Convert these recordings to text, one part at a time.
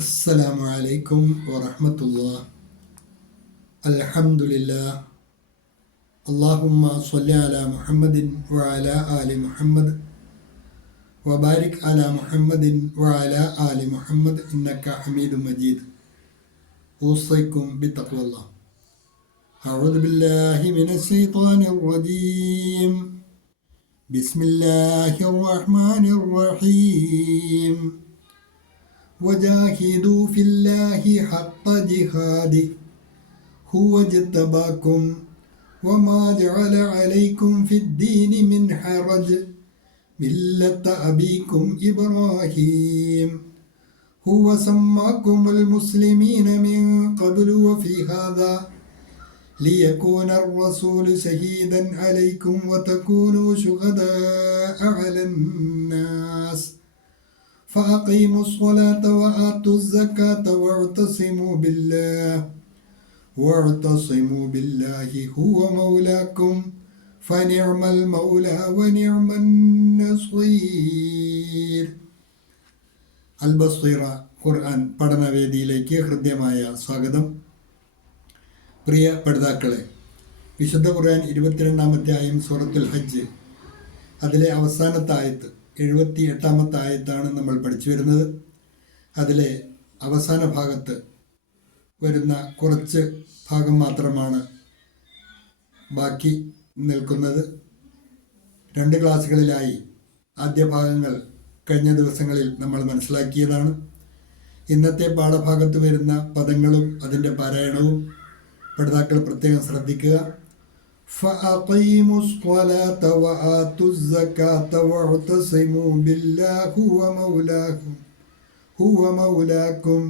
അസ്സലാമു അലൈക്കും വറഹ്മത്തുള്ളാഹി. അൽഹംദുലില്ലാഹ്. അല്ലാഹുമ്മ സ്വല്ലി അലാ മുഹമ്മദിൻ വഅലാ ആലി മുഹമ്മദ് വബാരിക് അലാ മുഹമ്മദിൻ വഅലാ ആലി മുഹമ്മദ് ഇന്നക ഹമീദും മജീദ്. ഊസൈക്കും ബിത്തഖ്വല്ലാഹ്. അഊദു ബില്ലാഹി മിനശ് ശൈത്വാനിർ റജീം. ബിസ്മില്ലാഹിർ റഹ്മാനിർ റഹീം. وجاهدوا في الله حق جهاده هو اجتباكم وما جعل عليكم في الدين من حرج ملة أبيكم إبراهيم هو سماكم المسلمين من قبل وفي هذا ليكون الرسول شهيدا عليكم وتكونوا شهداء على الناس فأقيموا الصلاة وآتوا الزكاة واعتصموا بالله هو مولاكم فنعم المولى ونعم النصير. അൽ-ബസ്വീറ ഖുർആൻ പഠനവേദിയിലേക്ക് ഹൃദ്യമായ സ്വാഗതം. പ്രിയ പഠിതാക്കളെ, വിശുദ്ധ ഖുർആൻ 22-ാമത്തെ ആയം സൂറത്തുൽ ഹജ്ജ്, അതിലെ അവസാനത്തെ ആയത്ത് 78-ാമത്തെ ആയത്താണ് നമ്മൾ പഠിച്ചു വരുന്നത്. അതിലെ അവസാന ഭാഗത്ത് വരുന്ന കുറച്ച് ഭാഗം മാത്രമാണ് ബാക്കി നിൽക്കുന്നത്. 2 ക്ലാസ്സുകളിലായി ആദ്യ ഭാഗങ്ങൾ കഴിഞ്ഞ ദിവസങ്ങളിൽ നമ്മൾ മനസ്സിലാക്കിയതാണ്. ഇന്നത്തെ പാഠഭാഗത്ത് വരുന്ന പദങ്ങളും അതിൻ്റെ പാരായണവും പഠിതാക്കൾ പ്രത്യേകം ശ്രദ്ധിക്കുക. فأقيموا الصلاة وآتوا الزكاة واعتصموا بالله هو مولاكم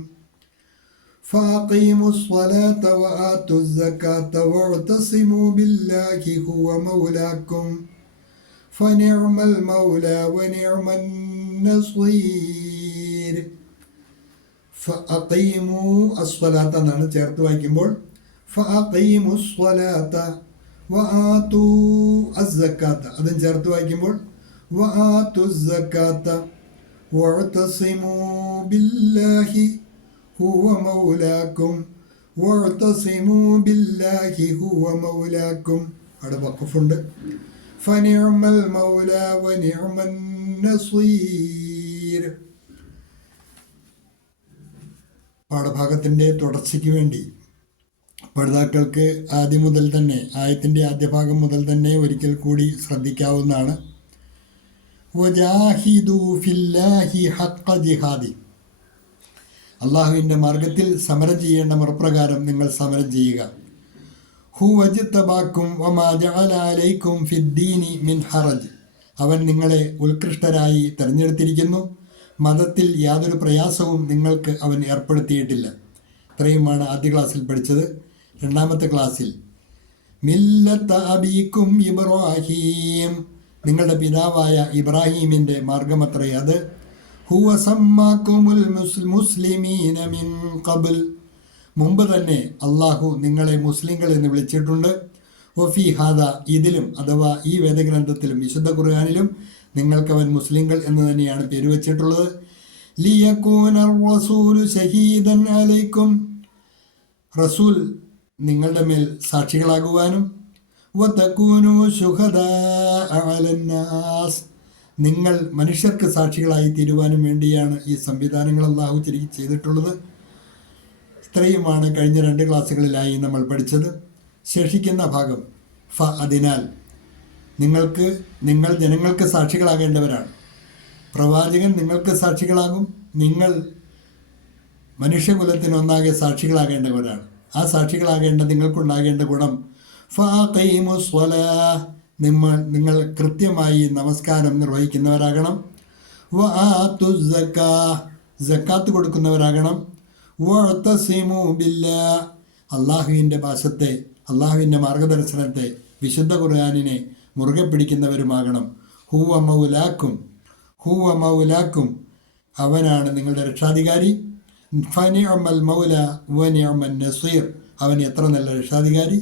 فأقيموا الصلاة وآتوا الزكاة واعتصموا بالله هو مولاكم فنعم المولى ونعم النصير. فأقيموا الصلاة എന്നാണ് ചേർത്ത് വായിക്കുമ്പോൾ فأقيموا الصلاة വആതു അസ്സകാത്ത അതും ചേർത്ത് വായിക്കുമ്പോൾ വആതു അസ്സകാത്ത വഅതസിമു ബില്ലാഹി ഹുവ മൗലാക്കും വഅതസിമു ബില്ലാഹി ഹുവ മൗലാക്കും. അവിടെ വഖഫുണ്ട്. ഫനിഅമൽ മൗലാ വനിഅമൻ നസീർ. പാഠഭാഗത്തിൻ്റെ തുടർച്ചയ്ക്ക് വേണ്ടി പഠിതാക്കൾക്ക് ആദ്യം മുതൽ തന്നെ ആയത്തിൻ്റെ ആദ്യ ഭാഗം മുതൽ തന്നെ ഒരിക്കൽ കൂടി ശ്രദ്ധിക്കാവുന്നതാണ്. വജാഹിദു ഫില്ലാഹി ഹഖ്ഖ ജിഹാദി. അള്ളാഹുവിൻ്റെ മാർഗത്തിൽ സമരം ചെയ്യേണ്ട മുറപ്രകാരം നിങ്ങൾ സമരം ചെയ്യുക. ഹുവജ്തബാക്കും വമാ ജഅല അലൈക്കും ഫിദ്ദീനി മിൻ ഹറജ്. അവൻ നിങ്ങളെ ഉത്കൃഷ്ടരായി തിരഞ്ഞെടുത്തിരിക്കുന്നു. മതത്തിൽ യാതൊരു പ്രയാസവും നിങ്ങൾക്ക് അവൻ ഏർപ്പെടുത്തിയിട്ടില്ല. ഇത്രയുമാണ് ആദ്യ ക്ലാസ്സിൽ പഠിച്ചത്. 2-ാമത്തെ ക്ലാസ്സിൽ മില്ലത്ത അബീക്കും ഇബ്രാഹീം, നിങ്ങളുടെ പിതാവായ ഇബ്രാഹീമിൻ്റെ മാർഗമത്രേ അത്. ഹുവ സമ്മാക്കുമുൽ മുസ്ലിമീന മിൻ ഖബൽ, മുമ്പ് തന്നെ അള്ളാഹു നിങ്ങളെ മുസ്ലിങ്ങൾ എന്ന് വിളിച്ചിട്ടുണ്ട്. വഫി ഹാദ, ഇതിലും അഥവാ ഈ വേദഗ്രന്ഥത്തിലും വിശുദ്ധ ഖുർആനിലും നിങ്ങൾക്കവൻ മുസ്ലിങ്ങൾ എന്ന് തന്നെയാണ് പേര് വച്ചിട്ടുള്ളത്. ലിയകൂന റസൂലു ശഹീദൻ അലൈക്കും, റസൂൽ നിങ്ങളുടെ മേൽ സാക്ഷികളാകുവാനും, വതകൂനു ശുഹദാഅ അലന്നാസ്, നിങ്ങൾ മനുഷ്യർക്ക് സാക്ഷികളായി തീരുവാനും വേണ്ടിയാണ് ഈ സംവിധാനങ്ങൾ അല്ലാഹു ചെയ്തിട്ടുള്ളത്. ഇത്രയുമാണ് കഴിഞ്ഞ 2 ക്ലാസ്സുകളിലായി നമ്മൾ പഠിച്ചത്. ശേഷിക്കുന്ന ഭാഗം അതിനാൽ നിങ്ങൾ ജനങ്ങൾക്ക് സാക്ഷികളാകേണ്ടവരാണ്. പ്രവാചകൻ നിങ്ങൾക്ക് സാക്ഷികളാകും. നിങ്ങൾ മനുഷ്യകുലത്തിനൊന്നാകെ സാക്ഷികളാകേണ്ടവരാണ്. ആ സാക്ഷികളാകേണ്ട നിങ്ങൾക്കുണ്ടാകേണ്ട ഗുണം ഫഅഖീമു സ്വലാഹ്, നിങ്ങൾ കൃത്യമായി നമസ്കാരം നിർവഹിക്കുന്നവരാകണം. വആതു സക്കാഹ്, സക്കാത്ത് കൊടുക്കുന്നവരാകണം. വഅതസിമു ബില്ലാഹ്, അള്ളാഹുവിൻ്റെ ഭാഷത്തെ അള്ളാഹുവിൻ്റെ മാർഗദർശനത്തെ വിശുദ്ധ ഖുർആനിനെ മുറുകെ പിടിക്കുന്നവരുമാകണം. ഹുവ മൗലാക്കും, അവനാണ് നിങ്ങളുടെ രക്ഷാധികാരി. ഫനിഅമൽ മൗല വനിഅമൻ നസീർ, അവൻ എത്ര നല്ല രക്ഷാധികാരി,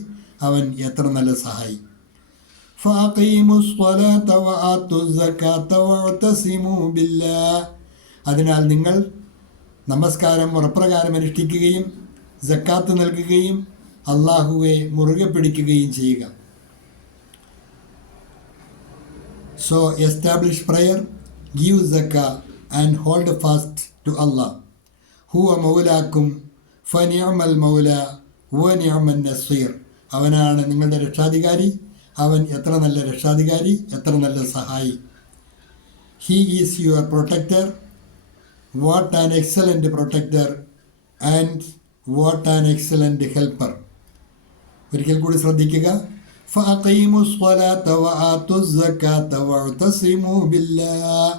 അവൻ എത്ര നല്ല സഹായി. ഫഅഖീമുസ് സ്വലാത വആത്തുസ് സകാത വഅതസിമു ബില്ലാഹ്, അതിനാൽ നിങ്ങൾ നമസ്കാരം ഉറപ്രകാരം അനുഷ്ഠിക്കുകയും സക്കാത്ത് നൽകുകയും അള്ളാഹുവെ മുറുകെ പിടിക്കുകയും ചെയ്യുക. So establish prayer, give zakah and hold fast to Allah. Huwa മൗലാക്കും ഫനിഅമൽ മൗല വനിഅമൻ നസീർ. അവനാണ് നിങ്ങളുടെ രക്ഷാധികാരി, അവൻ എത്ര നല്ല രക്ഷാധികാരി, എത്ര നല്ല സഹായി. He is your protector. What an excellent protector and what an excellent helper. ഒരിക്കൽ കൂടി ശ്രദ്ധിക്കുക. فَأَقِيمُوا الصَّلَاةَ وَآتُوا الزَّكَاةَ وَاعْتَصِمُوا بِاللَّهِ.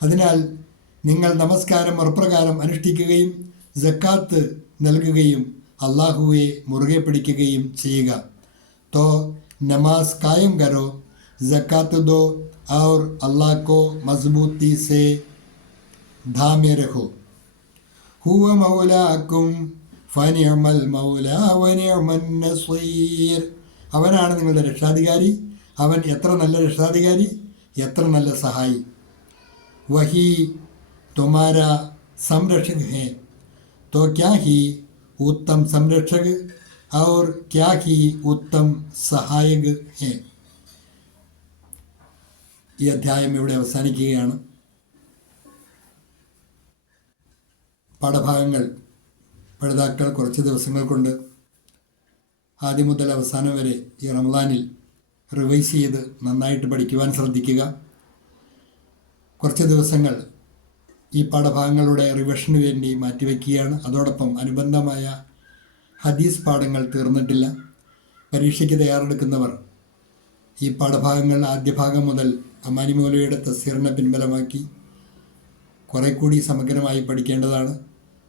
അതിനാൽ നിങ്ങൾ നമസ്കാരം ഉറപ്രകാരം അനുഷ്ഠിക്കുകയും സക്കാത്ത് നൽകുകയും അള്ളാഹുവെ മുറുകെ പിടിക്കുകയും ചെയ്യുക. तो नमाज कायम करो, ज़कात दो और अल्लाह को मजबूती से धामे रखो. हुव मौलाकुम फनिअमल मौला वनिअमन नसीर. അവനാണ് നിങ്ങളുടെ രക്ഷാധികാരി, അവൻ എത്ര നല്ല രക്ഷാധികാരി, എത്ര നല്ല സഹായി. വഹി തുമാരാ സംരക്ഷക് ഹേ, तो क्या ही उत्तम संरक्षक और क्या ही उत्तम സഹായക് ഹേ. ഈ അധ്യായം ഇവിടെ അവസാനിക്കുകയാണ്. പാഠഭാഗങ്ങൾ പഠിതാക്കൾ കുറച്ച് ദിവസങ്ങൾ കൊണ്ട് ആദ്യം മുതൽ അവസാനം വരെ ഈ റമദാനിൽ റിവൈസ് ചെയ്ത് നന്നായിട്ട് പഠിക്കുവാൻ ശ്രദ്ധിക്കുക. കുറച്ച് ദിവസങ്ങൾ ഈ പാഠഭാഗങ്ങളുടെ റിവിഷന് വേണ്ടി മാറ്റിവെക്കുകയാണ്. അതോടൊപ്പം അനുബന്ധമായ ഹദീസ് പാഠങ്ങൾ തീർന്നിട്ടില്ല. പരീക്ഷയ്ക്ക് തയ്യാറെടുക്കുന്നവർ ഈ പാഠഭാഗങ്ങൾ ആദ്യ ഭാഗം മുതൽ അമാനി മൗലവിയുടെ തഫ്സീറിനെ പിൻബലമാക്കി കുറെ കൂടി സമഗ്രമായി പഠിക്കേണ്ടതാണ്.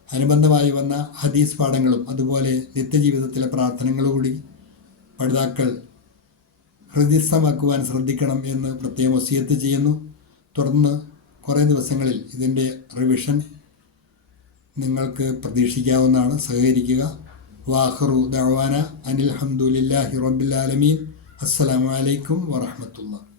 അനുബന്ധമായി വന്ന ഹദീസ് പാഠങ്ങളും അതുപോലെ നിത്യജീവിതത്തിലെ പ്രാർത്ഥനകളും കൂടി പഠിതാക്കൾ ഹൃദിസ്ഥമാക്കുവാൻ ശ്രദ്ധിക്കണം എന്ന് പ്രത്യേകം വസിയത്ത് ചെയ്യുന്നു. തുടർന്ന് കുറേ ദിവസങ്ങളിൽ ഇതിൻ്റെ റിവിഷൻ നിങ്ങൾക്ക് പ്രതീക്ഷിക്കാവുന്നതാണ്. സഹകരിക്കുക. വാഖിറു ദഅവാന അനിൽ ഹംദുലില്ലാഹി റബ്ബിൽ ആലമീൻ. അസ്സലാമു അലൈക്കും വറഹ്മത്തുള്ളാഹി.